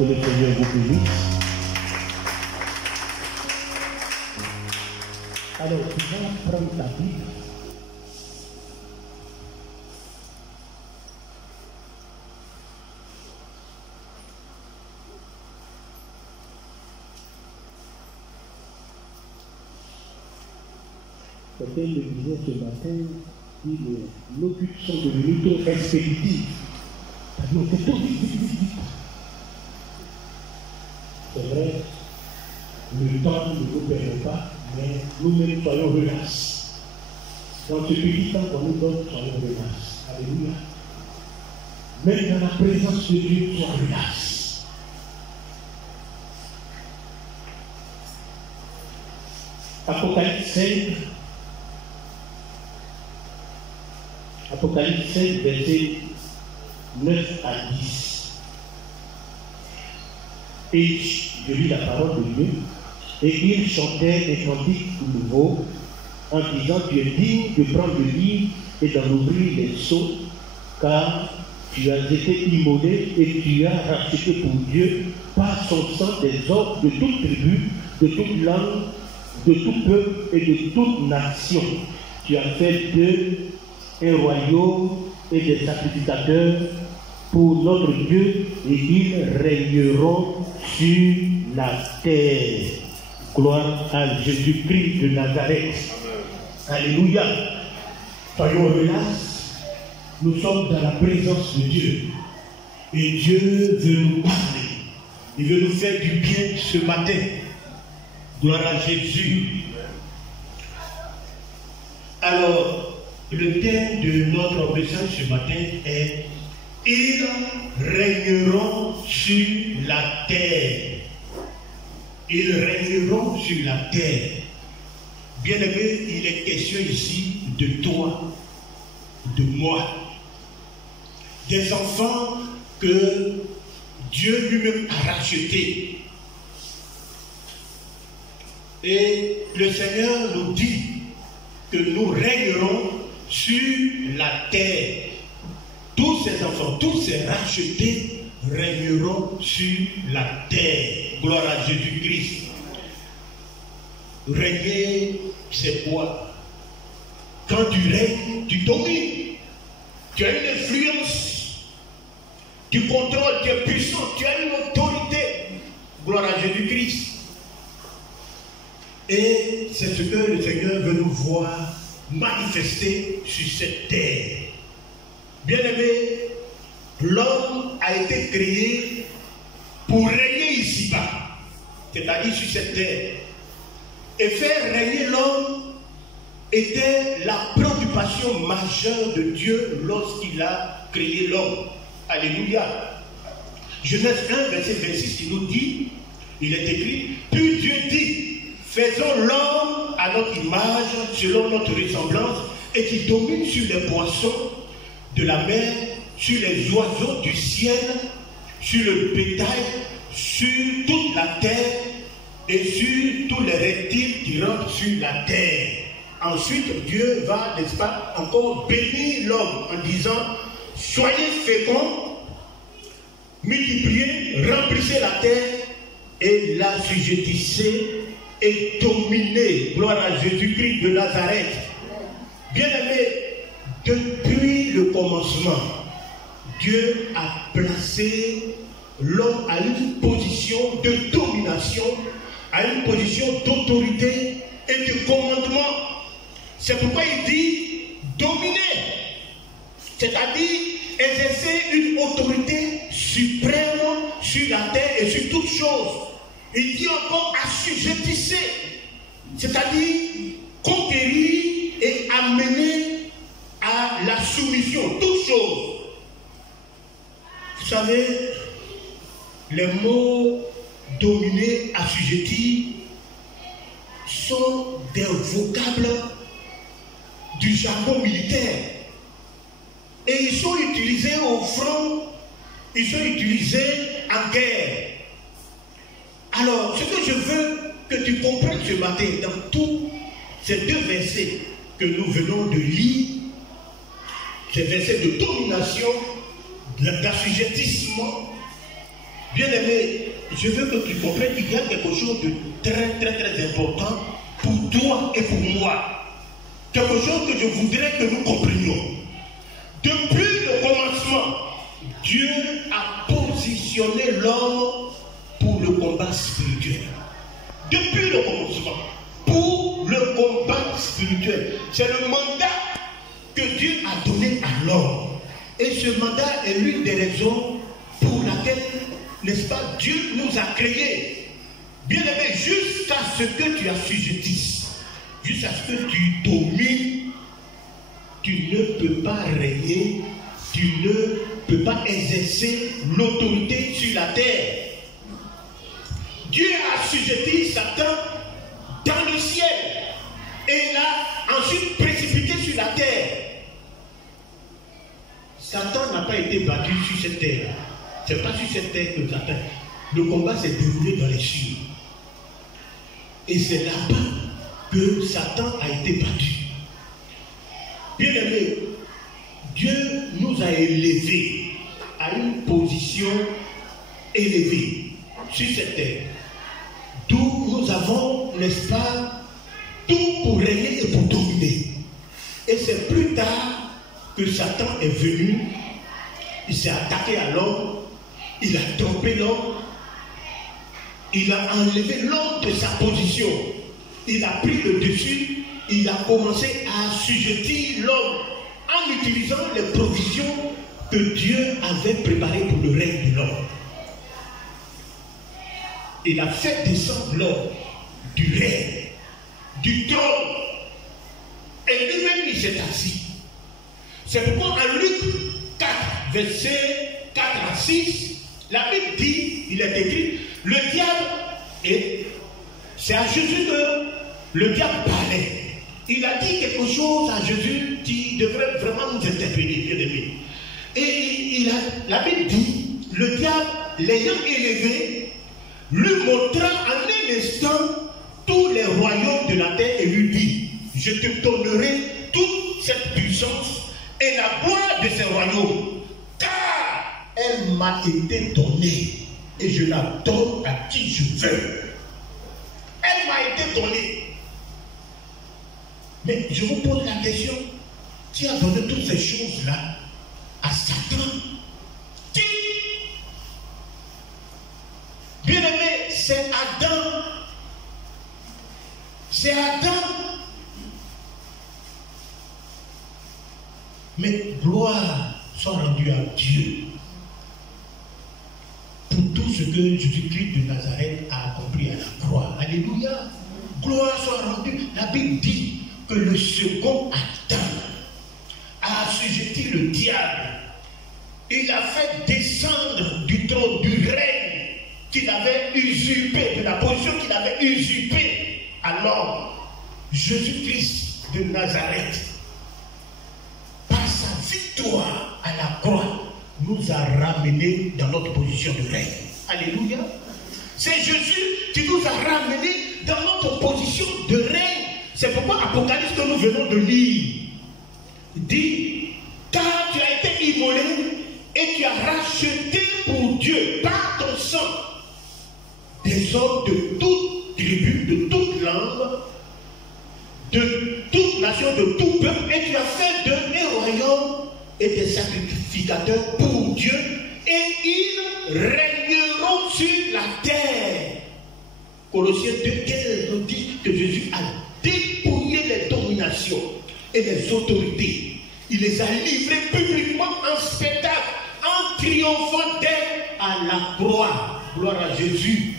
Que le Seigneur vous bénisse. Alors, tu vas prendre ta Bible. Quelqu'un le disait ce matin, dit nos buts sont devenus trop expéditifs. C'est-à-dire, on fait tout vite. C'est vrai, le temps ne nous permet pas, mais nous-mêmes soyons relax. Dans ce petit temps qu'on nous donne, soyons relax. Alléluia. Même dans la présence de Dieu, soyons relax. Apocalypse 5, versets 9 à 10. Et je lis la parole de Dieu. Et il chantait des cantiques nouveaux en disant: Tu es digne de prendre le livre et d'en ouvrir les sceaux, car tu as été immolé et tu as racheté pour Dieu par son sang des hommes de toute tribu, de toute langue, de tout peuple et de toute nation. Tu as fait d'eux un royaume et des sacrificateurs pour notre Dieu, et ils régneront sur la terre. Gloire à Jésus-Christ de Nazareth. Alléluia. Soyons relax. Nous sommes dans la présence de Dieu. Et Dieu veut nous parler. Il veut nous faire du bien ce matin. Gloire à Jésus. Alors, le thème de notre message ce matin est: ils régneront sur la terre. Ils régneront sur la terre. Bien-aimé, il est question ici de toi, de moi. Des enfants que Dieu lui-même a rachetés. Et le Seigneur nous dit que nous régnerons sur la terre. Tous ces enfants, tous ces rachetés régneront sur la terre. Gloire à Jésus-Christ. Régner, c'est quoi? Quand tu règnes, tu domines. Tu as une influence. Tu contrôles, tu es puissant, tu as une autorité. Gloire à Jésus-Christ. Et c'est ce que le Seigneur veut nous voir manifester sur cette terre. Bien-aimé, l'homme a été créé pour régner ici-bas, c'est-à-dire sur cette terre. Et faire régner l'homme était la préoccupation majeure de Dieu lorsqu'il a créé l'homme. Alléluia. Genèse 1, verset 26, il nous dit, il est écrit: puis Dieu dit, faisons l'homme à notre image, selon notre ressemblance, et qui domine sur les poissons de la mer, sur les oiseaux du ciel, sur le bétail, sur toute la terre et sur tous les reptiles qui rampent sur la terre. Ensuite, Dieu va, n'est-ce pas, encore bénir l'homme en disant: soyez féconds, multipliez, remplissez la terre et l'assujettissez et dominez. Gloire à Jésus-Christ de Nazareth. Bien-aimé, depuis le commencement, Dieu a placé l'homme à une position de domination, à une position d'autorité et de commandement. C'est pourquoi il dit dominer, c'est-à-dire exercer une autorité suprême sur la terre et sur toutes choses. Il dit encore assujettissez, c'est-à-dire conquérir et amener à la soumission, toutes choses. Vous savez, les mots dominer, assujettir sont des vocables du jargon militaire. Et ils sont utilisés au front, ils sont utilisés en guerre. Alors, ce que je veux que tu comprennes ce matin, dans tous ces deux versets que nous venons de lire, ces versets de domination, d'assujettissement, Bien-aimé, je veux que tu comprennes qu'il y a quelque chose de très important pour toi et pour moi. Quelque chose que je voudrais que nous comprenions. Depuis le commencement, Dieu a positionné l'homme pour le combat spirituel. Depuis le commencement, pour le combat spirituel. C'est le mandat que Dieu a donné à l'homme. Et ce mandat est l'une des raisons pour laquelle, n'est-ce pas, Dieu nous a créés. Bien aimé, jusqu'à ce que tu assujettisses, jusqu'à ce que tu domines, tu ne peux pas régner, tu ne peux pas exercer l'autorité sur la terre. Dieu a assujetti Satan dans le ciel et l'a ensuite précipité sur la terre. Satan n'a pas été battu sur cette terre. Ce n'est pas sur cette terre que Satan. Le combat s'est déroulé dans les cieux. Et c'est là-bas que Satan a été battu. Bien aimé, Dieu nous a élevés à une position élevée sur cette terre. D'où nous avons, n'est-ce pas, tout pour régner et pour dominer. Et c'est plus tard que Satan est venu, il s'est attaqué à l'homme, il a trompé l'homme, il a enlevé l'homme de sa position, il a pris le dessus, il a commencé à assujettir l'homme en utilisant les provisions que Dieu avait préparées pour le règne de l'homme. Il a fait descendre l'homme du règne, du trône, et lui-même il s'est assis. C'est pourquoi en Luc 4, versets 4 à 6, la Bible dit, il est écrit, le diable, et c'est à Jésus que le diable parlait. Il a dit quelque chose à Jésus qui devrait vraiment nous interpeller, bien aimé. Et la Bible dit, le diable, l'ayant élevé, lui montra en un instant tous les royaumes de la terre et lui dit, je te donnerai toute cette puissance et la gloire de ces royaumes, car elle m'a été donnée et je la donne à qui je veux. Elle m'a été donnée. Mais je vous pose la question, qui a donné toutes ces choses-là à Satan? Qui? Bien aimé, c'est Adam. C'est Adam. Mais gloire soit rendue à Dieu pour tout ce que Jésus-Christ de Nazareth a accompli à la croix. Alléluia. Gloire soit rendue. La Bible dit que le second Adam a assujetti le diable. Il a fait descendre du trône, du règne qu'il avait usurpé, de la position qu'il avait usurpée à l'homme. Jésus-Christ de Nazareth, par sa victoire à la croix, nous a ramenés dans notre position de règne. Alléluia. C'est Jésus qui nous a ramenés dans notre position de règne. C'est pourquoi Apocalypse que nous venons de lire dit, car tu as été immolé et tu as racheté pour Dieu par ton sang des hommes de toute tribu, de toute langue, de toute nation, de tout peuple, et tu as fait d'eux des royaumes et des sacrificateurs pour Dieu, et ils régneront sur la terre. Colossiens 2,15 nous dit que Jésus a dépouillé les dominations et les autorités. Il les a livrés publiquement en spectacle, en triomphant d'elle à la croix. Gloire à Jésus.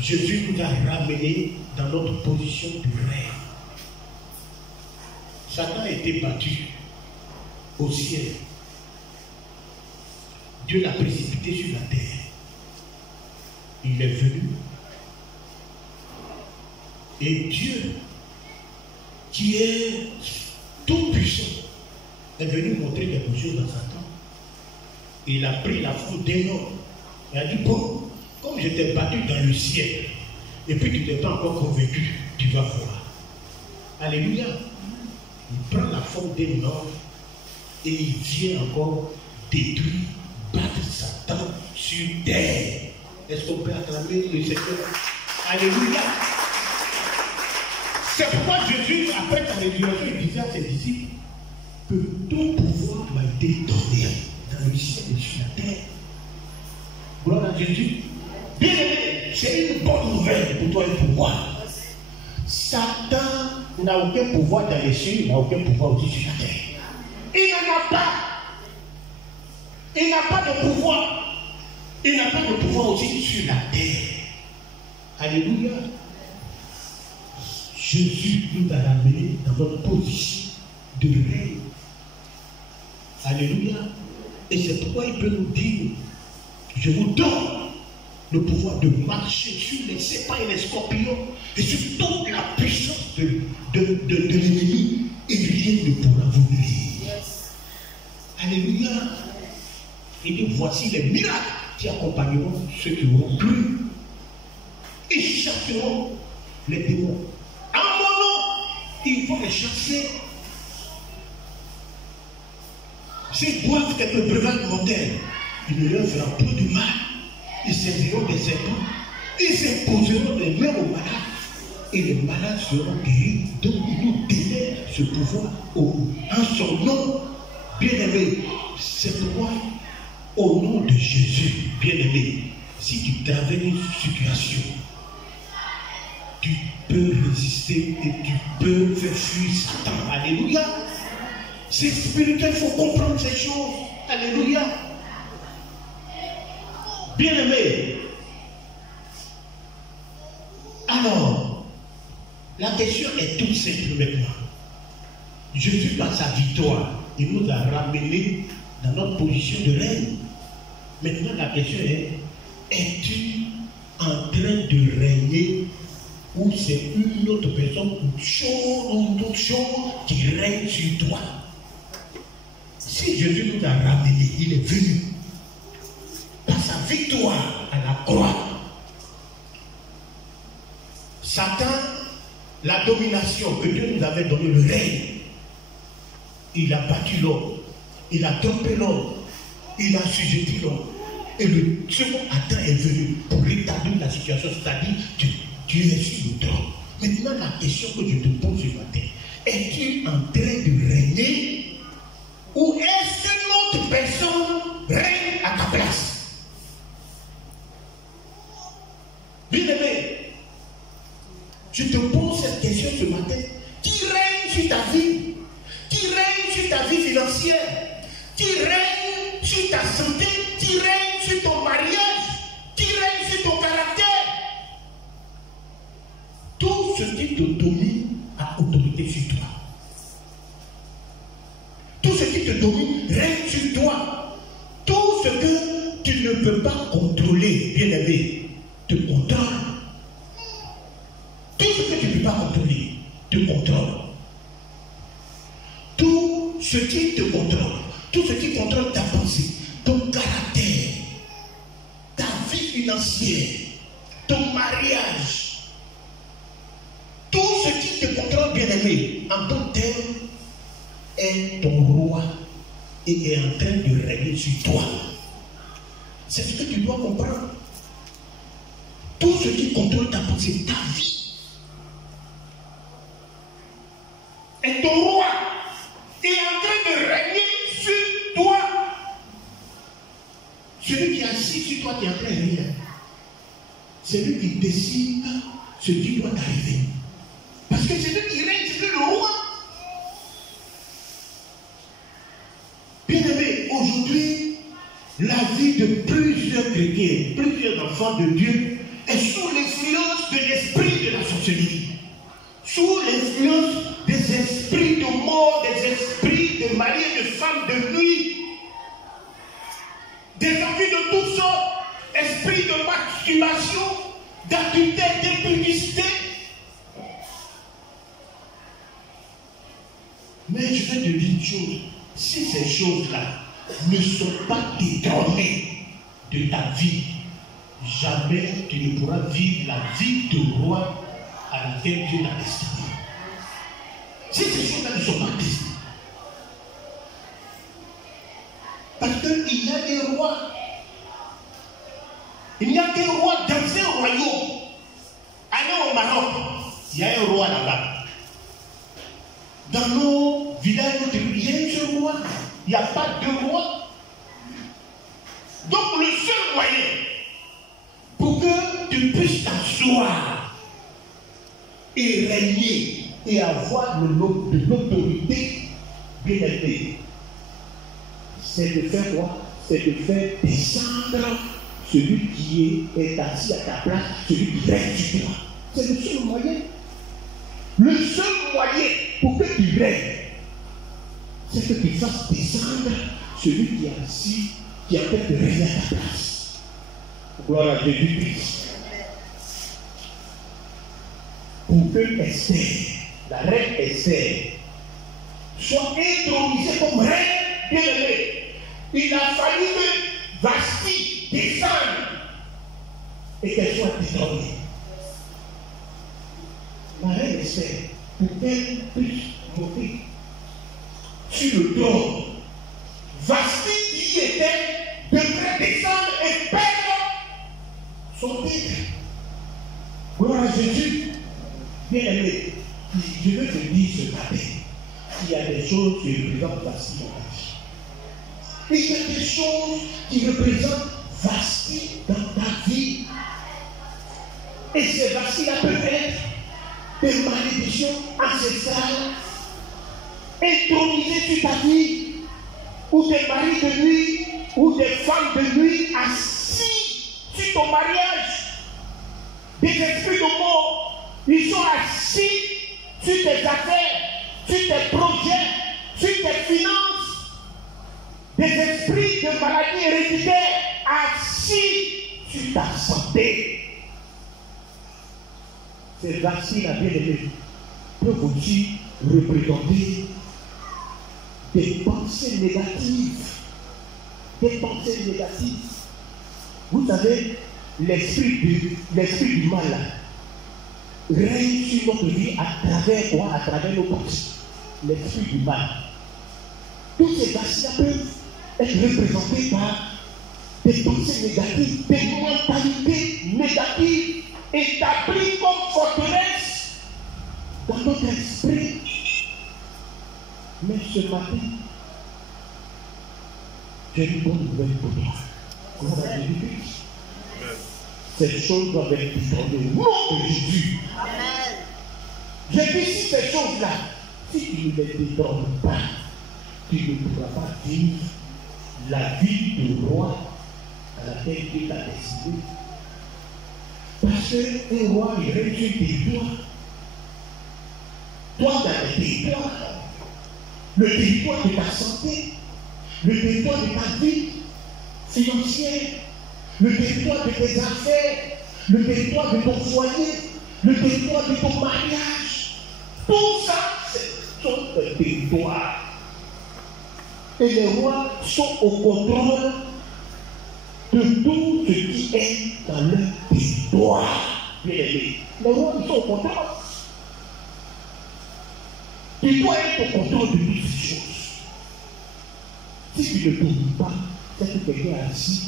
Jésus nous a ramenés dans notre position de règne. Satan a été battu au ciel. Dieu l'a précipité sur la terre. Il est venu. Et Dieu, qui est tout puissant, est venu montrer quelque chose à Satan. Il a pris la faute d'un homme. Il a dit, bon, comme je t'ai battu dans le ciel, et puis tu n'es pas encore convaincu, tu vas voir. Alléluia. Il prend la forme d'un homme et il vient encore détruire, battre Satan sur terre. Est-ce qu'on peut acclamer le Seigneur? Alléluia. C'est pourquoi Jésus, après sa résurrection, il disait à ses disciples que tout pouvoir m'a été donné dans le ciel et sur la terre. Gloire à Jésus. Bien aimé, c'est une bonne nouvelle pour toi et pour moi. Satan n'a aucun pouvoir dans les cieux, il n'a aucun pouvoir aussi sur la terre. Il n'en a pas. Il n'a pas de pouvoir. Il n'a pas de pouvoir aussi sur la terre. Alléluia. Jésus nous a ramenés dans notre position de règne. Alléluia. Et c'est pourquoi il peut nous dire, je vous donne le pouvoir de marcher sur les serpents et les scorpions et sur toute la puissance de l'ennemi, et rien ne pourra vous nuire. Yes. Alléluia. Il dit, voici les miracles qui accompagneront ceux qui auront cru. Ils chasseront les démons. En mon nom, il faut les chasser. S'ils boivent quelques breuvages mortels, il ne leur fera point de mal. Ils serviront des serpents. Ils imposeront des mains aux malades. Et les malades seront guéris. Donc il nous délègue ce pouvoir en son nom. Bien-aimé, c'est pourquoi, au nom de Jésus, bien-aimé, si tu traverses une situation, tu peux résister et tu peux faire fuir Satan. Alléluia. C'est spirituel, il faut comprendre ces choses. Alléluia. Bien-aimé. Alors, la question est toute simple maintenant. Jésus, par sa victoire, il nous a ramenés dans notre position de règne. Maintenant, la question est, es-tu en train de régner ou c'est une autre personne ou d'autres choses qui règne sur toi? Si Jésus nous a ramenés, il est venu par sa victoire à la croix. Satan, la domination que Dieu nous avait donné, le règne, il a battu l'homme, il a trompé l'homme, il a assujetti l'homme. Et le second Adam est venu pour rétablir la situation, c'est-à-dire que Dieu est sur le trône. Maintenant, la question que je te pose ce matin, es-tu en train de régner ou est-ce qu'une autre personne règne à ta place? Bien-aimé, je te pose cette question ce matin. Qui règne sur ta vie? Qui règne sur ta vie financière? Qui règne sur ta santé? Qui règne sur ton mariage? Qui règne sur ton caractère? Tout ce qui te domine a autorité sur toi. Tout ce qui te domine règne sur toi. Tout ce que tu ne peux pas contrôler, bien-aimé, te contrôle. Tout ce que tu ne peux pas contrôler te contrôle. Tout ce qui te contrôle, tout ce qui contrôle ta pensée, ton caractère, ta vie financière, ton mariage, tout ce qui te contrôle, bien-aimé, en bon terme, est ton roi et est en train de régner sur toi. C'est ce que tu dois comprendre. Tout ce qui contrôle ta pensée, ta vie, est ton roi et est en train de régner sur toi. Celui qui est assis sur toi qui est en train de régner, c'est lui qui décide ce qui doit arriver. Parce que c'est lui qui règne, c'est lui le roi. Bien-aimé, aujourd'hui, la vie de plusieurs chrétiens, plusieurs enfants de Dieu est sous l'influence de l'esprit de la sorcellerie, sous l'influence des esprits de mort, des esprits de mari et de femme de nuit, des envies de toutes sortes, esprits de masturbation, d'adultère, d'impudicité. Mais je vais te dire une chose, si ces choses-là ne sont pas détrônées de ta vie, jamais tu ne pourras vivre la vie de roi à laquelle Dieu t'a destiné. Si ces choses-là ne sont pas destinées. Parce qu'il y a des rois Il n'y a qu'un roi dans un royaume. Allez au Maroc, il y a un roi là-bas. Dans nos villages, il y a un seul roi. Il n'y a pas deux rois. Donc le seul moyen pour que tu puisses t'asseoir et régner et avoir de l'autorité bien élevée, c'est de faire quoi? C'est de faire descendre celui qui est assis à ta place, celui qui règne sur toi. C'est le seul moyen. Le seul moyen pour que tu règnes, c'est que tu fasses descendre celui qui est assis, qui a fait de régner à ta place. Gloire à Jésus-Christ. Pour que Esther, la reine Esther, soit intronisée comme reine bien-aimée, il a fallu que Vasti descende et qu'elle soit détrônée. La reine Esther, pour qu'elle puisse monter sur le trône, Vasti qui était devrait descendre et perdre son titre. Gloire à Jésus. Bien-aimé, je veux te dire ce matin, il y a des choses qui représentent Vasti dans ta vie. Il y a des choses qui représentent Vasti dans ta vie. Et ces Vasti-là peuvent être des malédictions ancestrales intronisées sur ta vie, ou des maris de nuit, ou des femmes de nuit assis sur ton mariage, des esprits de mort. Ils sont assis sur tes affaires, sur tes projets, sur tes finances. Des esprits de maladie héréditaire assis sur ta santé. Ces vaccins bien-aimés peuvent aussi représenter des pensées négatives. Des pensées négatives. Vous savez, l'esprit du mal règne sur notre vie à travers quoi? À travers nos pensées. L'esprit du mal. Tous ces vaccins peuvent être représentés par des pensées négatives, des mentalités négatives établies comme forteresse dans notre esprit. Mais ce matin, j'ai une bonne nouvelle pour toi. Gloire à Jésus-Christ. Ces choses doivent être détournées au nom de Jésus. Amen. J'ai dit si ces choses-là, si tu ne les détournes pas, tu ne pourras pas vivre la vie de roi à laquelle Dieu t'a décidé. Parce qu'un roi, il règne sur tes territoire. Toi, dans le territoire, le territoire de ta santé, le territoire de ta vie financière, le territoire de tes affaires, le territoire de ton foyer, le territoire de ton mariage. Tout ça, c'est ton territoire. Et les rois sont au contrôle de tout ce qui est dans leur territoire. Bien aimé. Les rois, ils sont au contrôle. Tu dois être au contrôle de toutes ces choses. Si tu ne t'oublies pas, c'est que quelqu'un est assis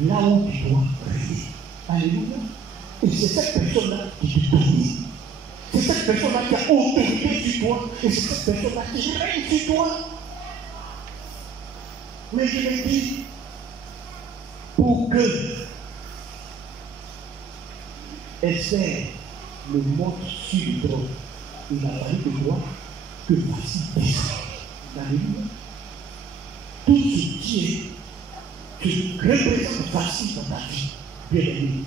là où tu dois régner. Alléluia. Et c'est cette personne-là qui te domine. C'est cette personne-là qui a autorité sur toi. Et c'est cette personne-là qui règne sur toi. Mais je l'ai dit, pour que Esther le monte sur le trône, il a fallu de toi que Vasti descende. Alléluia. Tout ce qui représente Vasti dans ta vie, bien aimé,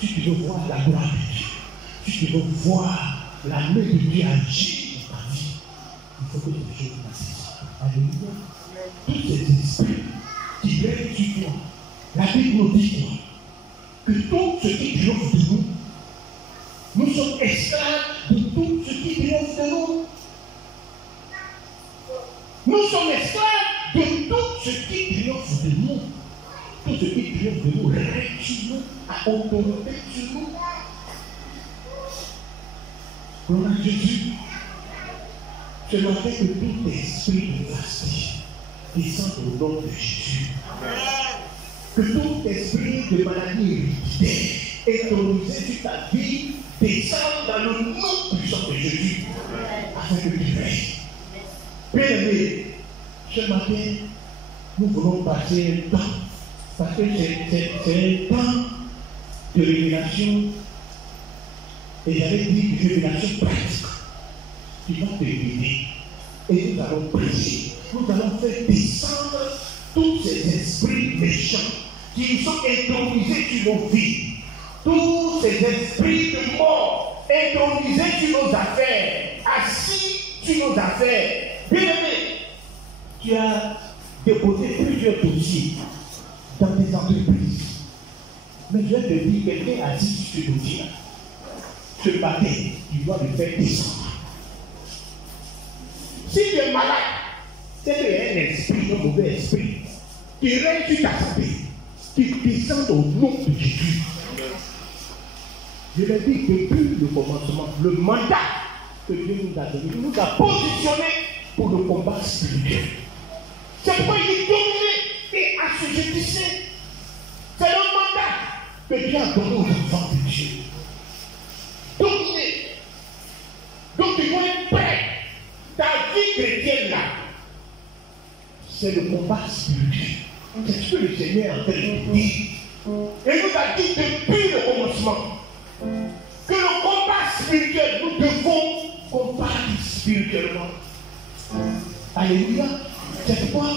si tu veux voir la gloire de Dieu, si tu veux voir la main de Dieu agir dans ta vie, il faut que les choses passent. Alléluia. Tous ces esprits qui règnent sur toi, la Bible nous dit que tout ce qui triomphe de nous, nous sommes esclaves de tout ce qui triomphe de nous. Nous sommes esclaves de tout ce qui triomphe de nous. Tout ce qui triomphe de nous règne sur nous, a autorité sur nous. Gloire à Jésus. Je dois faire que tout esprit de Vasti descende au nom de Jésus. que tout esprit de maladie héréditaire intronisé sur ta vie descend dans le nom puissant de Jésus, afin que tu veilles. Bien-aimé, ce matin, nous voulons passer un temps, parce que c'est un temps de révélation, et j'avais dit de révélation pratique, qui va te guider. Et nous allons prier, nous allons faire descendre tous ces esprits méchants qui sont intronisés sur nos vies, tous ces esprits de mort intronisés sur nos affaires, assis sur nos affaires. Bien-aimé, tu as déposé plusieurs dossiers dans tes entreprises. Mais je vais te dire, quelqu'un assis sur ce dossier-là, ce matin, tu dois le faire descendre. Si tu es malade, c'est qu'il y a un esprit, un mauvais esprit, qui règne sur ta santé, qui descend au nom de Jésus. Je l'ai dit depuis le commencement, le mandat que Dieu nous a donné, il nous a positionné pour le combat spirituel. C'est pourquoi il est dominé et assujettissé. C'est le mandat que Dieu a donné aux enfants de Dieu. Dominé. Donc tu dois être prêt. Ta vie chrétienne là, c'est le combat spirituel. C'est ce que le Seigneur est en train de dire. Et nous a dit depuis le commencement que le combat spirituel, nous devons combattre spirituellement. Alléluia. C'est pourquoi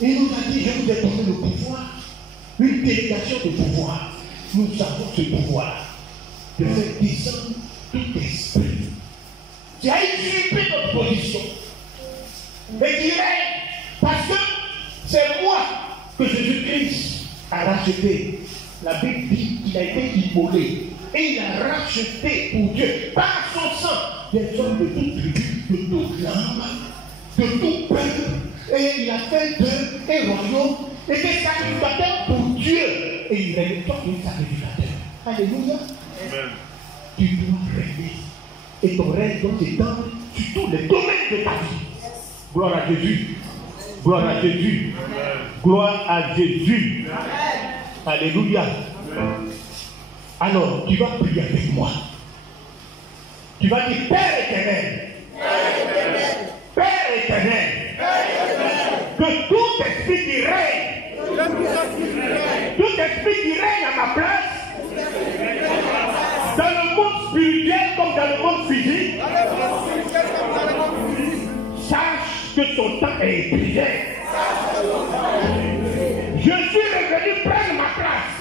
il nous a dit, je vous ai donné le pouvoir, une délégation de pouvoir. Nous avons ce pouvoir de faire descendre tout esprit. Tu as usurpé notre position. Et tu règnes parce que c'est moi que Jésus-Christ a racheté. La Bible dit qu'il a été immolé. Et il a racheté pour Dieu, par son sang, des hommes de toute tribu, de toute langue, de tout peuple. Et il a fait d'eux un royaume et des sacrificateurs pour Dieu. Et il règne comme un sacrificateur. Alléluia. Amen. Tu dois régner. Et ton règne doit s'étendre sur tous les domaines de ta vie. Gloire à Jésus. Gloire à Jésus. Amen. Gloire à Jésus. Amen. Alléluia. Amen. Alors, tu vas prier avec moi. Tu vas dire, Père éternel, Père éternel, que tout esprit qui règne, tout esprit qui règne à ma place, dans le monde spirituel comme dans le monde physique, sache que son temps est épuisé. Je suis revenu prendre ma place.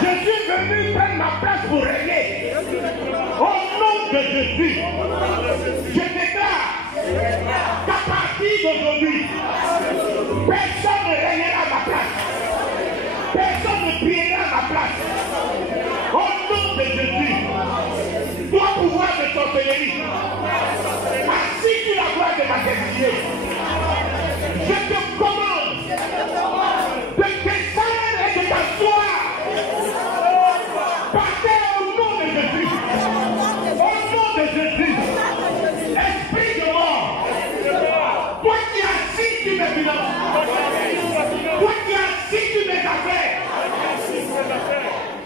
Je suis venu prendre ma place pour régner. Au nom de Jésus, je déclare qu'à partir d'aujourd'hui, personne ne régnera à ma place. Personne ne priera à ma place. Au nom de Jésus, toi pouvoir de sorcellerie, assis sur la gloire de ma destinée, je te commande de descendre et de t'asseoir. Partez au nom de Jésus. Au nom de Jésus. Esprit de mort. Toi qui assis sur mes finances. Toi qui assis sur mes affaires.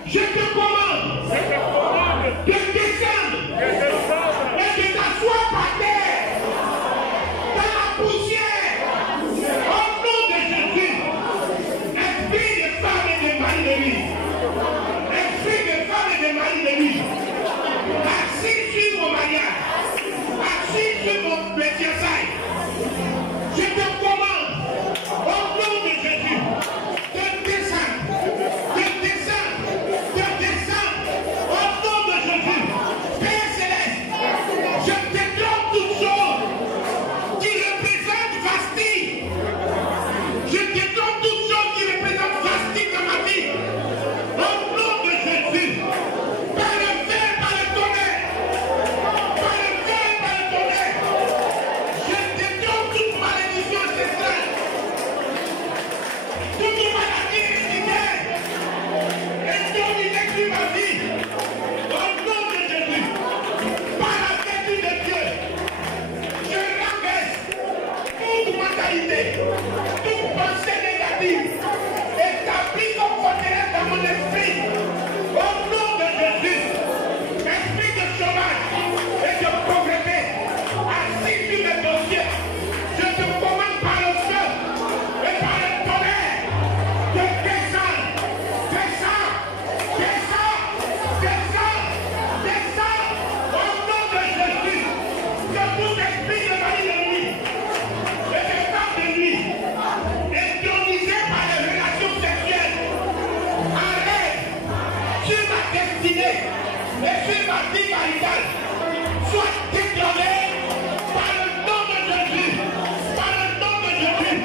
Je te commande de descendre et de t'asseoir par terre. Dans la poussière. Au nom de Jésus. Esprit de femme et de mari de vie. Esprit de femme et de mari de vie. Assis sur mon mariage. Assis sur mon fiançailles. Je te commande, au nom de Jésus, de descendre, de descendre, de descendre, au nom de Jésus. Père céleste, je déclare toute chose qui représente Vasti. Je déclare toute chose qui représente Vasti dans ma vie. vie maritale soit déclarée par le nom de Jésus, par le nom de Jésus,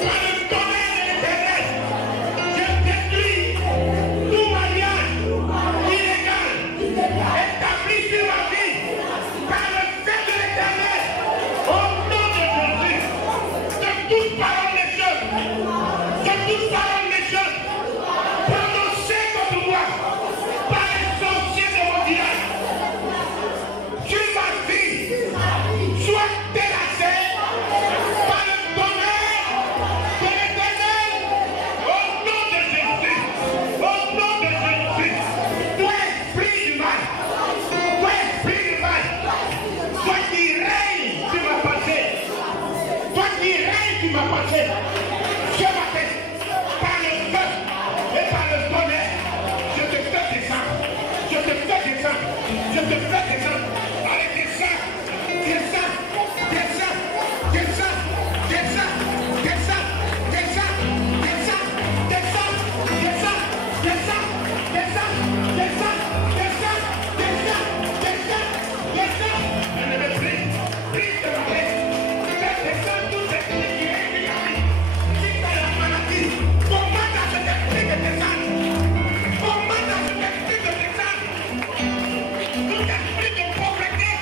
par le tonnerre de l'Éternel. Je détruis tout mariage illégal établi sur ma vie par le feu de l'Éternel. Au nom de Jésus, de toute parole méchante, de toute parole méchante, prononcée contre moi par les sorciers de mon village, sur ma vie, soit terrassée par le tonnerre de l'Éternel. Au nom de Jésus, au nom de Jésus, toi esprit du mal, toi esprit du mal, toi qui règne sur ma pensée, toi qui règne sur ma pensée, ce matin, par le feu et par le tonnerre, je te fais descendre, je te fais descendre, je te fais descendre, avec des sangs, des sangs, des sangs, des sangs, des sangs, des sangs, des sangs, des sangs, des sangs, des sangs, des sangs, des sangs, des sangs, des sangs, des sangs, des sangs, des sangs. Je ne vais plus, prise de ma tête, fais descendre tout ce qui est écrit. Si tu as la maladie, commande à cet esprit de descendre. Commande à cet esprit de descendre. Tout esprit de pauvreté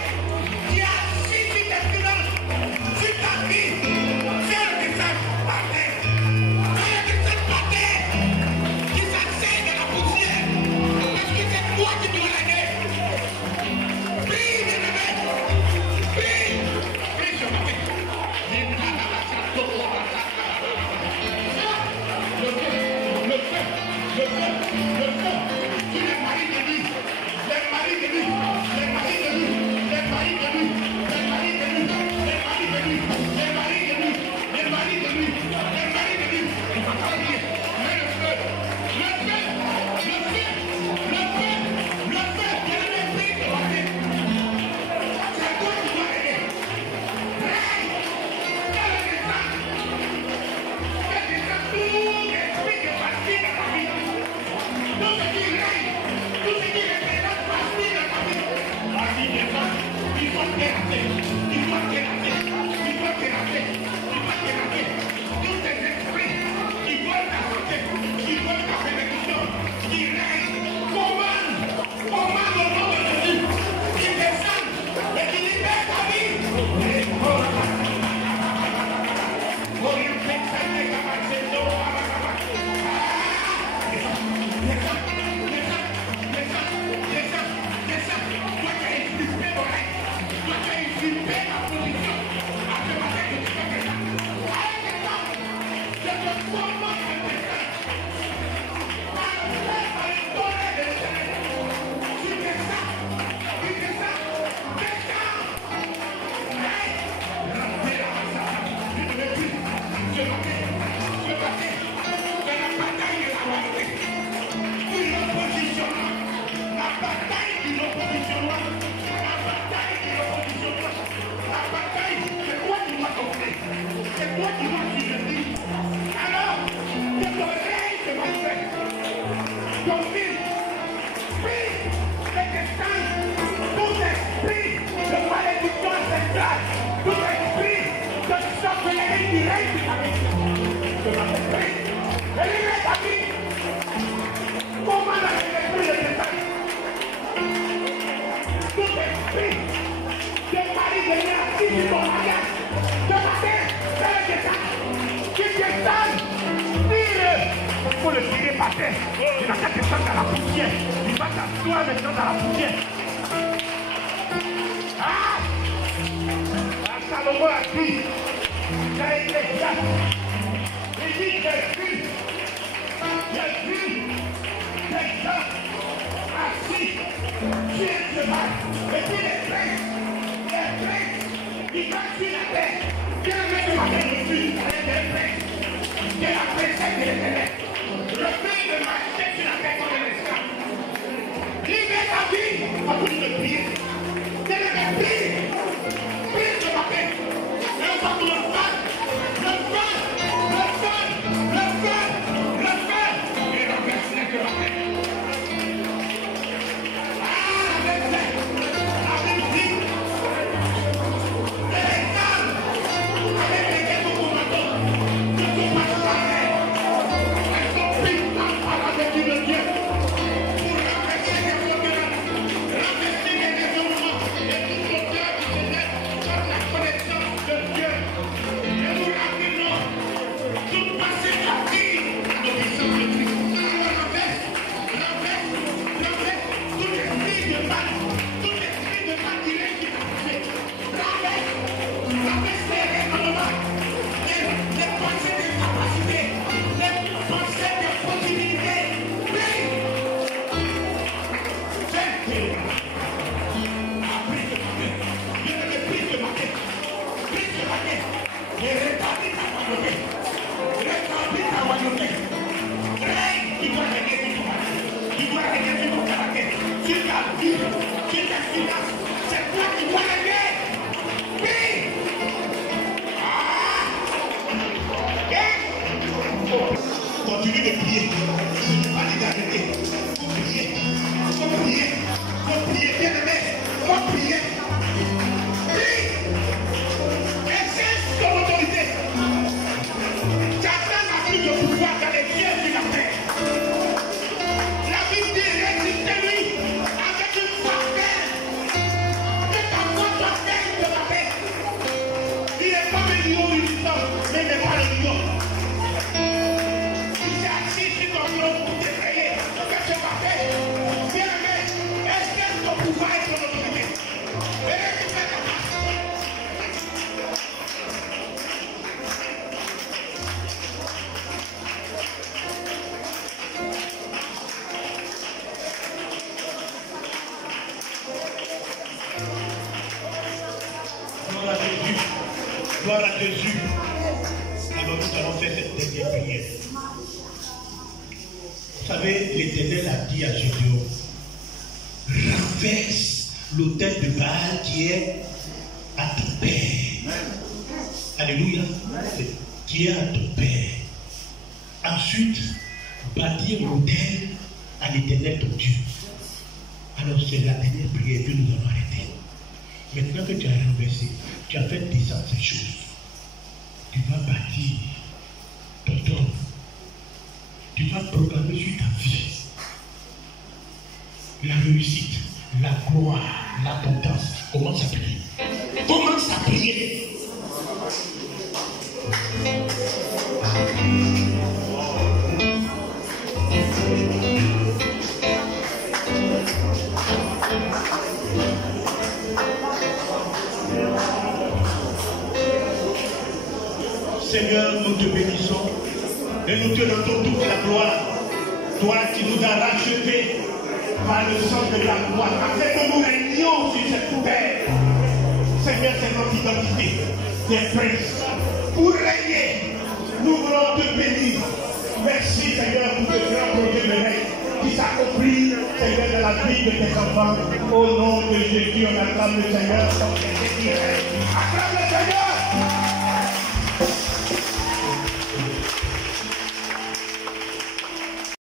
qui a assis sur tes finances, sur ta vie, fais le descendre par terre. Fais le descendre par terre. Qui s'asseye de la poussière. Parce que c'est toi qui dois régler. Prie, bien-aimé. Prie. Prie sur ma tête. Le feu, le feu, le feu, le feu. Tous les maris de lui, les maris de lui, les maris de lui, les maris de lui, les maris de lui, les maris de lui, les maris de lui, les maris de lui, les maris de lui. Il va travailler. Mais le feu, le feu, le feu, le feu, le feu, il y a des prix de la vie. C'est toi qui dois aider. Règne, fais le descendre. Fais descendre tout esprit de fatigue dans ta vie. Tout ce qui règne, tout ce qui représente fatigue dans ta vie. La vie descend, il faut terrasser, il faut terrasser, il faut terrasser, il faut terrasser. Tous ces esprits qui veulent ta santé, qui veulent ta bénédiction, qui règnent, commande au nom de Jésus, qui descendent et qui libèrent ta vie. Et c'est toi qui vas survivre. Alors, que ton règne se manifeste. Ton fils, prie et descend tout esprit de malédiction ancestrale, tout esprit de sorcellerie qui règne sur ta vie. Je m'appelle, élimine ta vie. Commande à cet esprit de descendre. Tout esprit de mari de assis sur ton mariage, de matin, fais le descendre. Qui descend, tire. Il faut le tirer par terre. Il va pas descendre dans la poussière. Il va t'asseoir maintenant dans la poussière. Ah! Salomon a dit, j'ai été là. Il dit, j'ai vu des gens assis sur le cheval. Et puis les princes, ils vont sur la terre. Viens mettre ma main dessus, avec les princes. C'est la princesse de l'Éternel. Le fils de ma tête sur la terre comme un esclave. Libère ta vie, à bout de prier. C'est le prie. Prie de ma paix. Et on va pour le feu. Le feu. Le feu. Le feu. Le feu. Et renverse de ma paix. Ah, le feu. Gloire à Jésus. Alors nous allons faire cette dernière prière. Vous savez, l'Éternel a dit à Gédéon, renverse l'autel de Baal qui est à ton père. Alléluia. Qui est à ton père. Ensuite, bâtir l'autel à l'Éternel ton Dieu. Alors c'est la dernière prière que nous allons arrêter. Maintenant que tu as renversé, tu as fait descendre ces choses. Tu vas bâtir ton don. Tu vas proclamer sur ta vie la réussite, la gloire, l'abondance. Commence à prier. Commence à prier. Seigneur, nous te bénissons et nous te rendons toute la gloire. Toi qui nous as rachevés par le sang de la croix, afin que nous régnions sur cette terre. Seigneur, c'est notre identité, des princes. Pour régner, nous voulons te bénir. Merci, Seigneur, pour ce grand projet de règne qui s'accomplit, Seigneur, dans la vie de tes enfants. Au nom de Jésus, on acclame le Seigneur.